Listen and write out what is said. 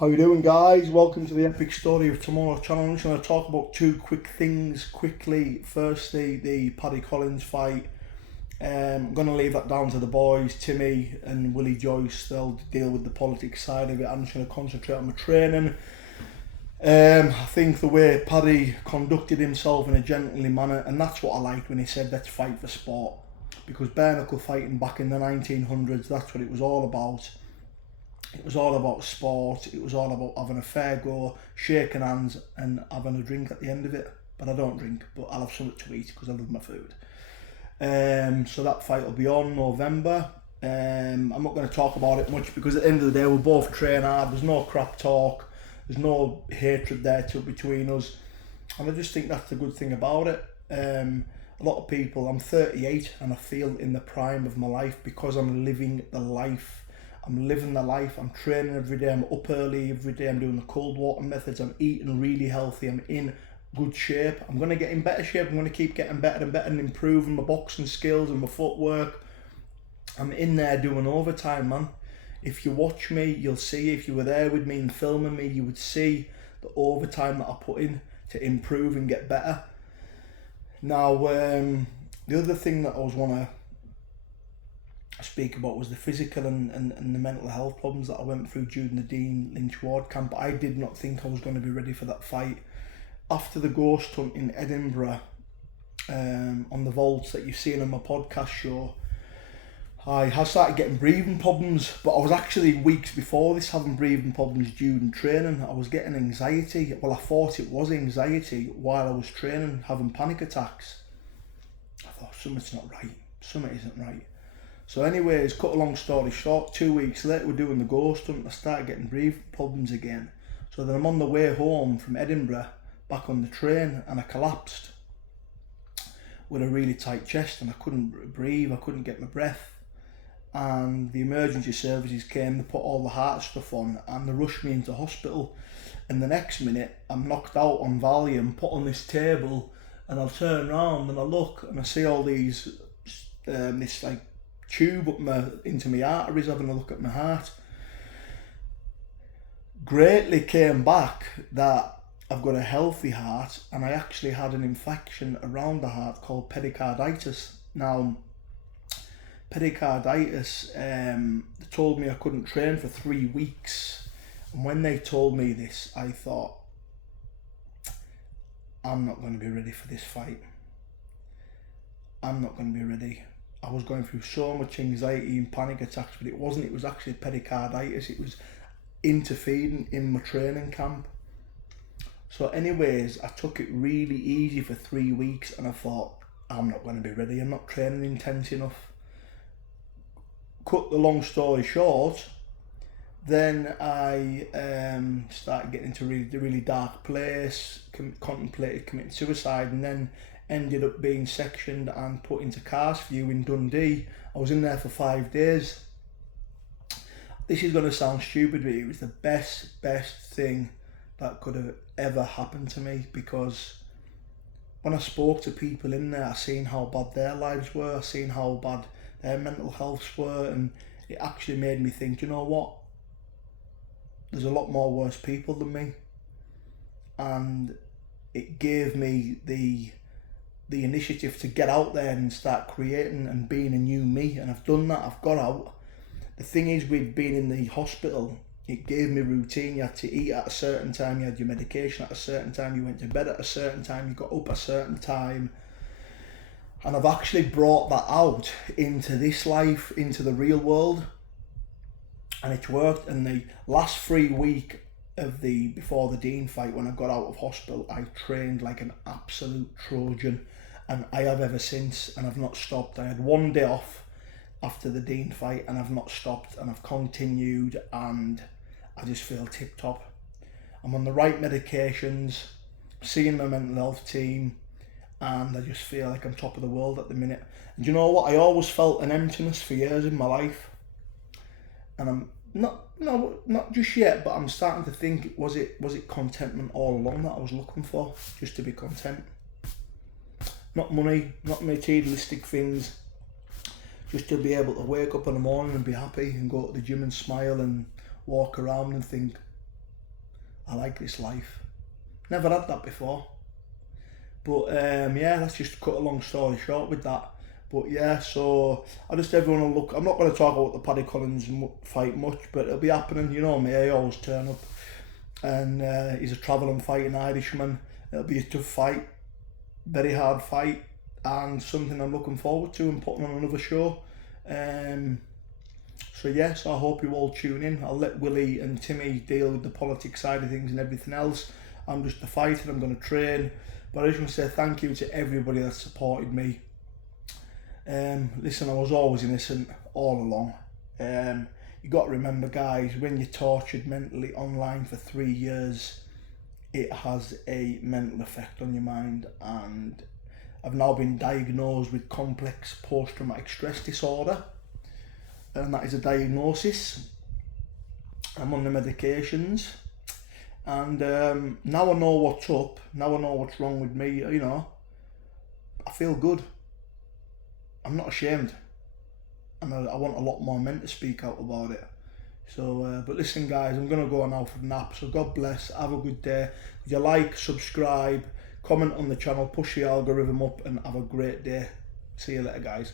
How you doing, guys? Welcome to the epic story of tomorrow channel. I'm just going to talk about two quick things quickly. Firstly, the Paddy Collins fight. I'm going to leave that down to the boys, Timmy and Willie Joyce. They'll deal with the politics side of it. I'm just going to concentrate on my training. I think the way Paddy conducted himself in a gentlemanly manner, and that's what I liked when he said let's fight for sport, because bare knuckle fighting back in the 1900s, that's what it was all about. It was all about sport. It was all about having a fair go, shaking hands and having a drink at the end of it. But I don't drink, but I'll have something to eat because I love my food. So that fight will be on November. I'm not going to talk about it much because at the end of the day we'll both train hard. There's no crap talk. There's no hatred there between us. And I just think that's the good thing about it. A lot of people, I'm 38 and I feel in the prime of my life because I'm living the life. I'm living the life, I'm training every day, I'm up early every day, I'm doing the cold water methods, I'm eating really healthy, I'm in good shape. I'm going to get in better shape, I'm going to keep getting better and better and improving my boxing skills and my footwork. I'm in there doing overtime, man. If you watch me, you'll see, if you were there with me and filming me, you would see the overtime that I put in to improve and get better. Now, the other thing that I was want to speak about was the physical and the mental health problems that I went through during the Dean Lynch Ward camp. I did not think I was going to be ready for that fight. After the ghost hunt in Edinburgh, on the vaults that you've seen on my podcast show, I had started getting breathing problems, but I was actually weeks before this having breathing problems during training. I was getting anxiety. Well, I thought it was anxiety while I was training, having panic attacks. I thought something's not right, something isn't right. So anyways, cut a long story short, 2 weeks later we're doing the ghost hunt. I started getting breathing problems again. So then I'm on the way home from Edinburgh, back on the train, and I collapsed with a really tight chest and I couldn't breathe, I couldn't get my breath. And the emergency services came, they put all the heart stuff on and they rushed me into hospital. And the next minute I'm knocked out on Valium, put on this table, and I'll turn around and I look and I see all these, this like tube up into my arteries, having a look at my heart. Greatly came back that I've got a healthy heart and I actually had an infection around the heart called pericarditis. Now, pericarditis, they told me I couldn't train for 3 weeks, and when they told me this, I thought, I'm not going to be ready for this fight. I'm not going to be ready. I was going through so much anxiety and panic attacks, but it wasn't, it was actually pericarditis. It was interfering in my training camp. So anyways, I took it really easy for 3 weeks and I thought, I'm not going to be ready, I'm not training intense enough. Cut the long story short, then I started getting into a really dark place, contemplated committing suicide, and then ended up being sectioned and put into Carsview in Dundee. I was in there for 5 days. This is going to sound stupid, but it was the best thing that could have ever happened to me, because when I spoke to people in there, I seen how bad their lives were, I seen how bad their mental healths were, and it actually made me think, you know what, there's a lot more worse people than me. And it gave me the initiative to get out there and start creating and being a new me, and I've done that. I've got out. The thing is, with being in the hospital, it gave me routine. You had to eat at a certain time, you had your medication at a certain time, you went to bed at a certain time, you got up a certain time. And I've actually brought that out into this life, into the real world, and it's worked. And the last 3 weeks of before the Dean fight, when I got out of hospital, I trained like an absolute Trojan, and I have ever since, and I've not stopped. I had 1 day off after the Dean fight and I've not stopped, and I've continued, and I just feel tip top. I'm on the right medications, seeing my mental health team, and I just feel like I'm top of the world at the minute. And you know what, I always felt an emptiness for years in my life, and I'm not just yet, but I'm starting to think, was it contentment all along that I was looking for, just to be content? Not money, not materialistic things, just to be able to wake up in the morning and be happy and go to the gym and smile and walk around and think, I like this life. Never had that before. But yeah, let's just cut a long story short with that. But yeah, so I just everyone will look. I'm not going to talk about the Paddy Collins fight much, but it'll be happening. You know me, I always turn up, and he's a travelling fighting Irishman. It'll be a tough fight, very hard fight, and something I'm looking forward to and putting on another show. So yes, I hope you all tune in. I'll let Willie and Timmy deal with the politics side of things and everything else. I'm just a fighter. I'm going to train. But I just want to say thank you to everybody that supported me. Listen, I was always innocent all along. You got to remember, guys, when you're tortured mentally online for 3 years, it has a mental effect on your mind. And I've now been diagnosed with complex post-traumatic stress disorder, and that is a diagnosis. I'm on the medications, and now I know what's up. Now I know what's wrong with me. You know, I feel good. I'm not ashamed, and I want a lot more men to speak out about it. So, but listen, guys, I'm gonna go now for a nap. So God bless. Have a good day. If you like, subscribe, comment on the channel, push the algorithm up, and have a great day. See you later, guys.